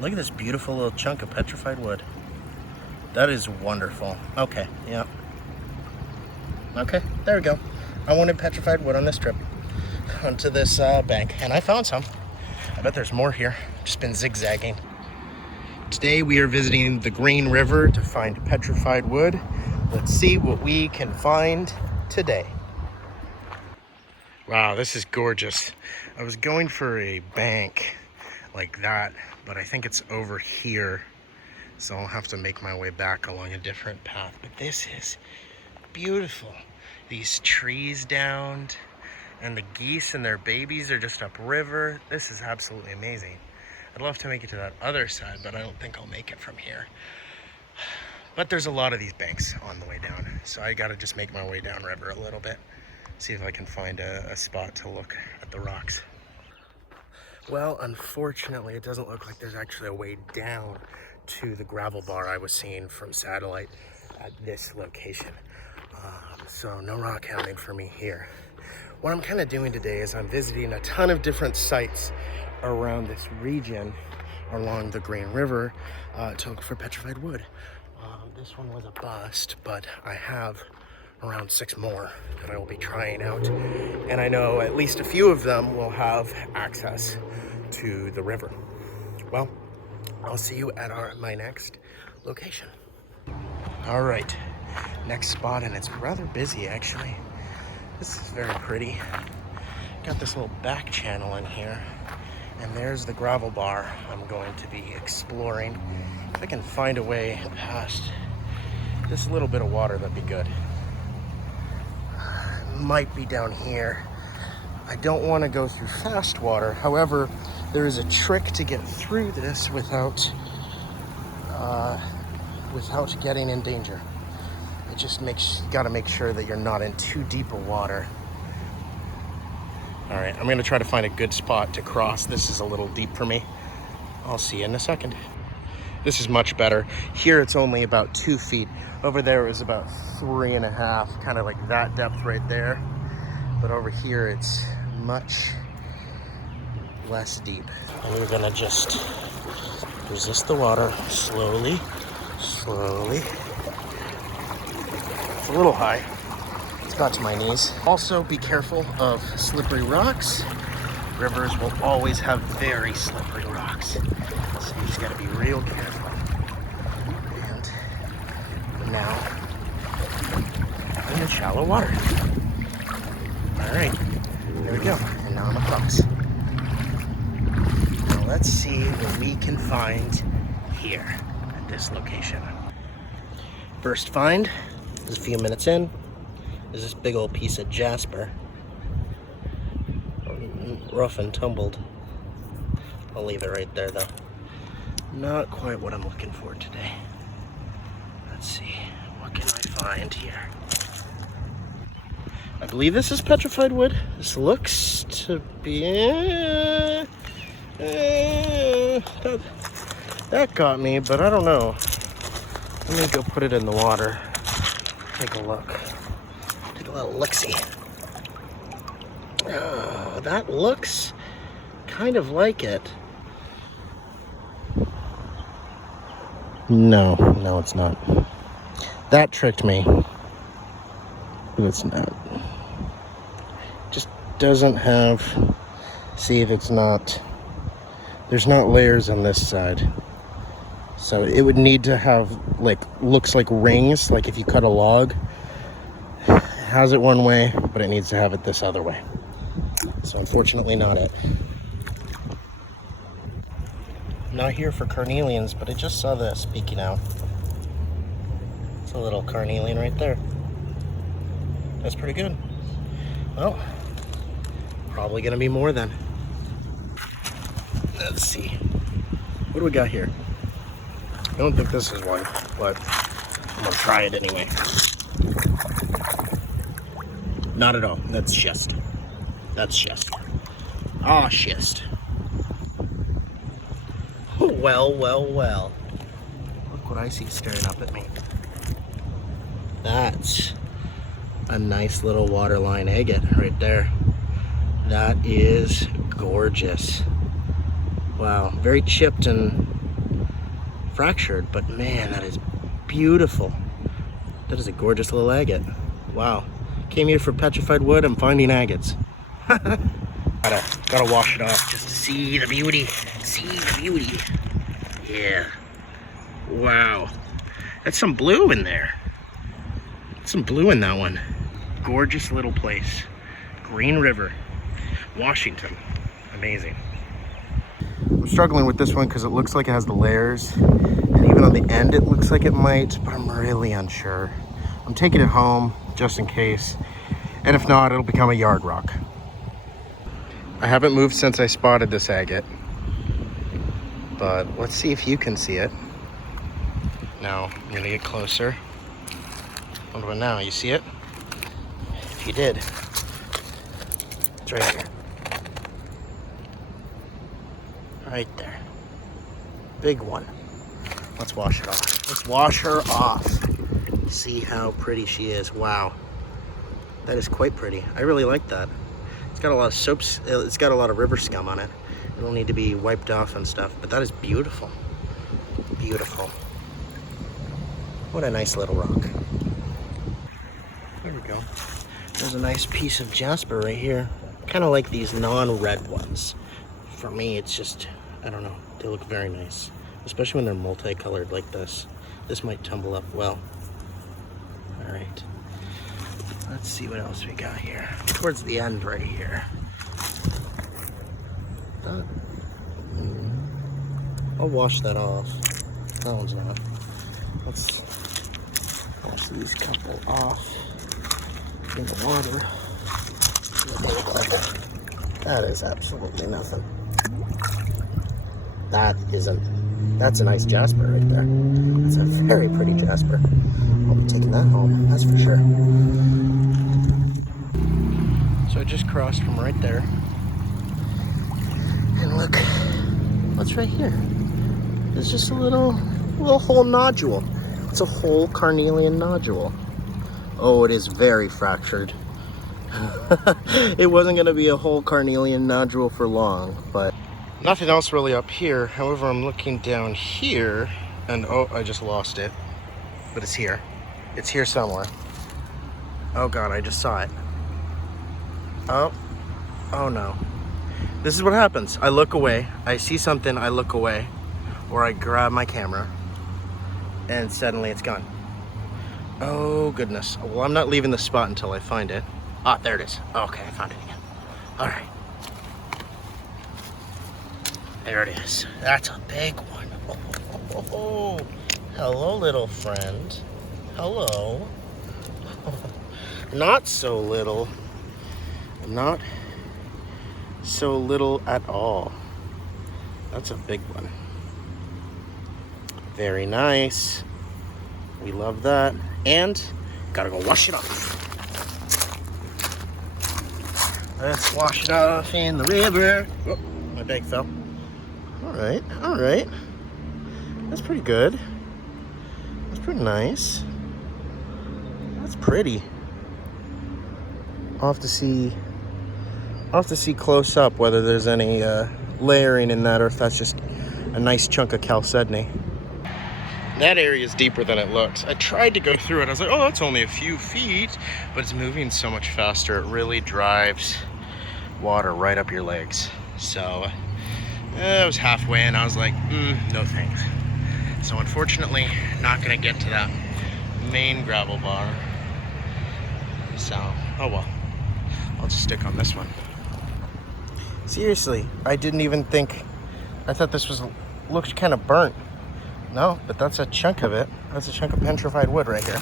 Look at this beautiful little chunk of petrified wood. That is wonderful. Okay, yeah. Okay, there we go. I wanted petrified wood on this trip onto this bank, and I found some. I bet there's more here. Just been zigzagging. Today we are visiting the Green River to find petrified wood. Let's see what we can find today. Wow, this is gorgeous. I was going for a bank like that, but I think it's over here. So I'll have to make my way back along a different path. But this is beautiful. These trees downed, and the geese and their babies are just upriver. This is absolutely amazing. I'd love to make it to that other side, but I don't think I'll make it from here. But there's a lot of these banks on the way down, so I gotta just make my way down river a little bit. See if I can find a spot to look at the rocks. Well, unfortunately, it doesn't look like there's actually a way down to the gravel bar I was seeing from satellite at this location. So no rock hounding for me here. What I'm kind of doing today is I'm visiting a ton of different sites around this region along the Green River to look for petrified wood. This one was a bust, but I have around 6 more that I will be trying out. And I know at least a few of them will have access to the river. Well, I'll see you at my next location. All right, next spot, and it's rather busy actually. This is very pretty. Got this little back channel in here, and there's the gravel bar I'm going to be exploring. If I can find a way past this little bit of water, that'd be good. Might be down here. I don't want to go through fast water. However, there is a trick to get through this without getting in danger. It just gotta make sure that you're not in too deep of water. All right, I'm gonna try to find a good spot to cross. This is a little deep for me. I'll see you in a second. This is much better. Here it's only about 2 feet. Over there it was about 3.5, kind of like that depth right there. But over here it's much less deep. And we're gonna just resist the water slowly, slowly. It's a little high. It's about to my knees. Also be careful of slippery rocks. Rivers will always have very slippery rocks. So you just gotta be real careful. And now I'm in shallow water. All right, there we go. And now I'm across. Now let's see what we can find here at this location. First find is a few minutes in. Is this big old piece of jasper. Rough and tumbled. I'll leave it right there though. Not quite what I'm looking for today. Let's see, what can I find here? I believe this is petrified wood. This looks to be... that got me, but I don't know. Let me go put it in the water. Take a look. Take a little look-see. Oh, that looks kind of like it. No, it's not. That tricked me. But it's not. Just doesn't have... See if it's not... There's not layers on this side. So it would need to have, like, looks like rings, like if you cut a log. It has it one way, but it needs to have it this other way. So unfortunately not it. Not here for carnelians, but I just saw this peeking out. It's a little carnelian right there. That's pretty good. Well, probably gonna be more then. Let's see. What do we got here? I don't think this is one, but I'm gonna try it anyway. Not at all. That's schist. That's schist. Ah, schist. Well. Look what I see staring up at me. That's a nice little waterline agate right there. That is gorgeous. Wow, very chipped and fractured, but man, that is beautiful. That is a gorgeous little agate. Wow. Came here for petrified wood, I'm finding agates. Gotta wash it off just to see the beauty. See the beauty. Yeah. Wow. That's some blue in there. Some blue in that one. Gorgeous little place. Green River, Washington. Amazing. I'm struggling with this one because it looks like it has the layers. And even on the end it looks like it might, but I'm really unsure. I'm taking it home just in case. And if not, it'll become a yard rock. I haven't moved since I spotted this agate. But let's see if you can see it. Now, I'm gonna get closer. What about now? You see it? If you did, it's right here. Right there. Big one. Let's wash it off. Let's wash her off. See how pretty she is. Wow. That is quite pretty. I really like that. It's got a lot of soaps. It's got a lot of river scum on it. It'll need to be wiped off and stuff, but that is beautiful. Beautiful. What a nice little rock. There we go. There's a nice piece of jasper right here. Kind of like these non-red ones. For me, it's just, I don't know. They look very nice, especially when they're multicolored like this. This might tumble up well. All right. Let's see what else we got here. Towards the end right here. I'll wash that off. That one's not. Let's wash these couple off in the water. That is absolutely nothing. That's a nice jasper right there. That's a very pretty jasper. I'll be taking that home, that's for sure. So I just crossed from right there. And look, what's right here? It's just a little whole nodule. It's a whole carnelian nodule. Oh, it is very fractured. It wasn't going to be a whole carnelian nodule for long, but nothing else really up here. However, I'm looking down here, and oh, I just lost it. But it's here. It's here somewhere. Oh God, I just saw it. Oh no. This is what happens. I look away, I see something, I look away, or I grab my camera, and suddenly it's gone. Oh goodness. Well, I'm not leaving the spot until I find it. Ah, there it is. Okay, I found it again. All right. There it is. That's a big one. Oh. Hello, little friend. Hello. Not so little. Not so little at all. That's a big one. Very nice. We love that. And gotta go wash it off. Let's wash it off in the river. Oh, my bag fell. All right. That's pretty good. That's pretty nice. That's pretty. I'll have to see close up whether there's any layering in that, or if that's just a nice chunk of chalcedony. That area is deeper than it looks. I tried to go through it. I was like, oh, that's only a few feet, but it's moving so much faster. It really drives water right up your legs. So I was halfway and I was like, no thanks. So unfortunately, not gonna get to that main gravel bar. So, oh well. I'll just stick on this one. Seriously, I didn't even think, I thought this looked kind of burnt. No, but that's a chunk of it. That's a chunk of petrified wood right here.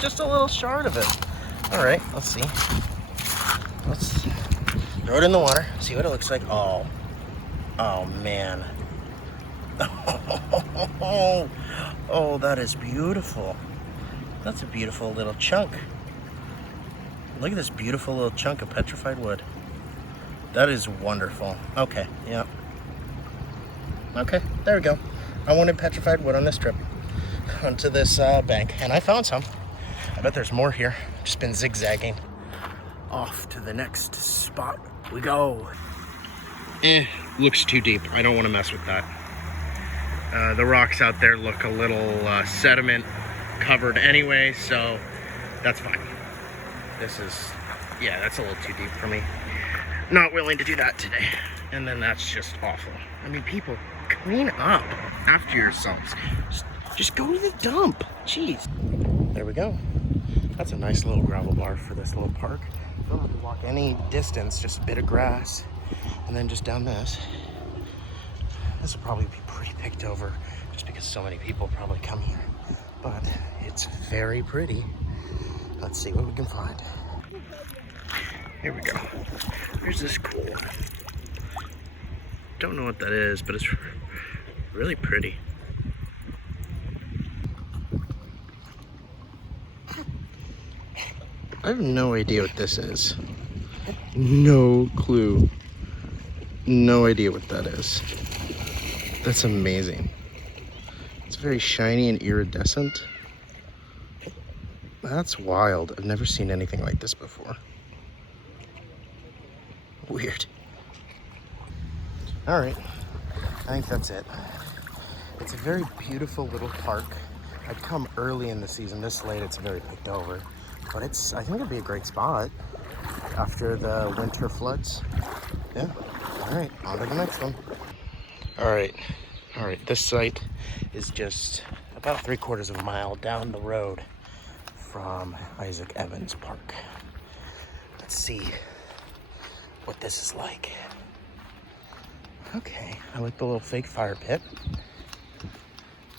Just a little shard of it. All right, let's see. Let's throw it in the water, see what it looks like. Oh man. Oh, that is beautiful. That's a beautiful little chunk. Look at this beautiful little chunk of petrified wood. That is wonderful. Okay, yeah. Okay, there we go. I wanted petrified wood on this trip onto this bank, and I found some. I bet there's more here. Just been zigzagging. Off to the next spot we go. Looks too deep. I don't want to mess with that. The rocks out there look a little sediment covered anyway, so that's fine. This is, yeah, that's a little too deep for me. Not willing to do that today. And then that's just awful. I mean, people, clean up after yourselves. Just go to the dump. Jeez. There we go. That's a nice little gravel bar for this little park. You don't have to walk any distance, just a bit of grass. And then just down this. This will probably be pretty picked over just because so many people probably come here. But it's very pretty. Let's see what we can find. Here we go. Here's this cool. Don't know what that is, but it's really pretty. I have no idea what this is. No clue. No idea what that is. That's amazing. It's very shiny and iridescent. That's wild. I've never seen anything like this before. Weird. All right, I think that's it. It's a very beautiful little park. I'd come early in the season. This late, it's very picked over. But I think it'd be a great spot after the winter floods. Yeah, all right, on to the next one. All right, this site is just about 3/4 of a mile down the road from Isaac Evans Park. Let's see what this is like. Okay, I like the little fake fire pit.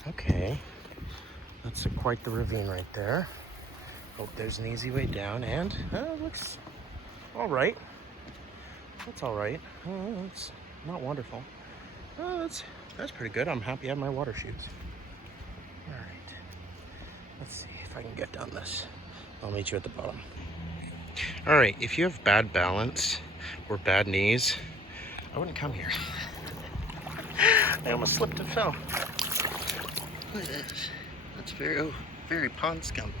Okay, that's quite the ravine right there. Hope there's an easy way down, and it looks all right. That's all right. It's not wonderful. That's pretty good. I'm happy I have my water shoes. All right, let's see if I can get down this. I'll meet you at the bottom. All right, if you have bad balance or bad knees, I wouldn't come here. I almost slipped and fell. Look at this. That's very pond scum.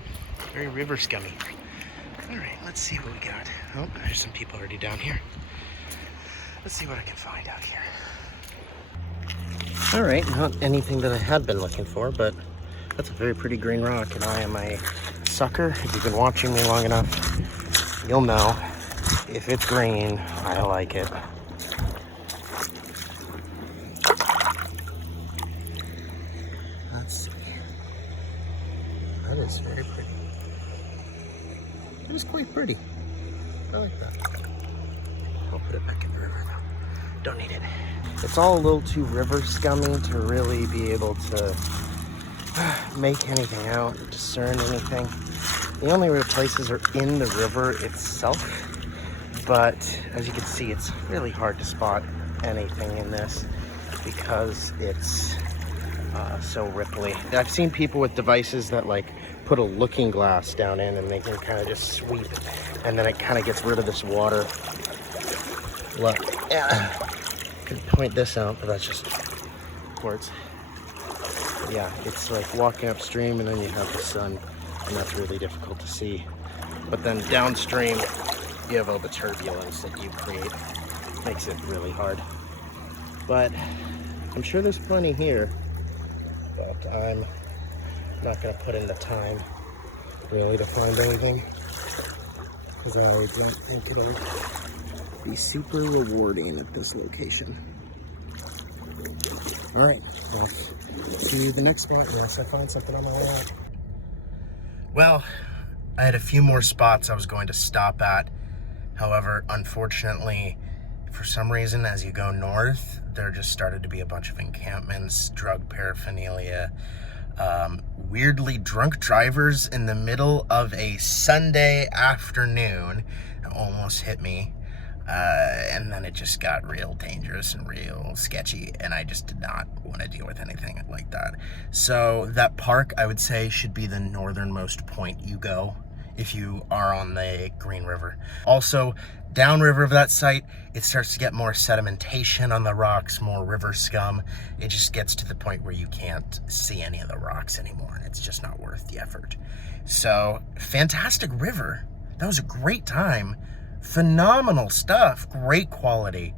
Very river scummy. All right, let's see what we got. Oh, there's some people already down here. Let's see what I can find out here. All right, not anything that I had been looking for, but that's a very pretty green rock, and I am a sucker. If you've been watching me long enough, you'll know if it's green, I like it. Let's see. That is very pretty. It is quite pretty. I like that. I'll put it back in the river though. Don't need it. It's all a little too river scummy to really be able to make anything out, discern anything. The only real places are in the river itself, but as you can see, it's really hard to spot anything in this because it's so ripply. I've seen people with devices that like put a looking glass down in and they can kind of just sweep, and then it kind of gets rid of this water. Look, yeah, I could point this out, but that's just quartz. Yeah, it's like walking upstream and then you have the sun, and that's really difficult to see. But then downstream, you have all the turbulence that you create. Makes it really hard. But I'm sure there's plenty here, but I'm not gonna put in the time really to find anything, because I don't think it'll be super rewarding at this location. All right, off to the next spot unless I find something on the way out. Well, I had a few more spots I was going to stop at. However, unfortunately, for some reason, as you go north, there just started to be a bunch of encampments, drug paraphernalia, weirdly drunk drivers in the middle of a Sunday afternoon. It almost hit me. And then it just got real dangerous and real sketchy, and I just did not want to deal with anything like that. So that park, I would say, should be the northernmost point you go if you are on the Green River. Also, downriver of that site, it starts to get more sedimentation on the rocks, more river scum. It just gets to the point where you can't see any of the rocks anymore, and it's just not worth the effort. So, fantastic river. That was a great time. Phenomenal stuff, great quality.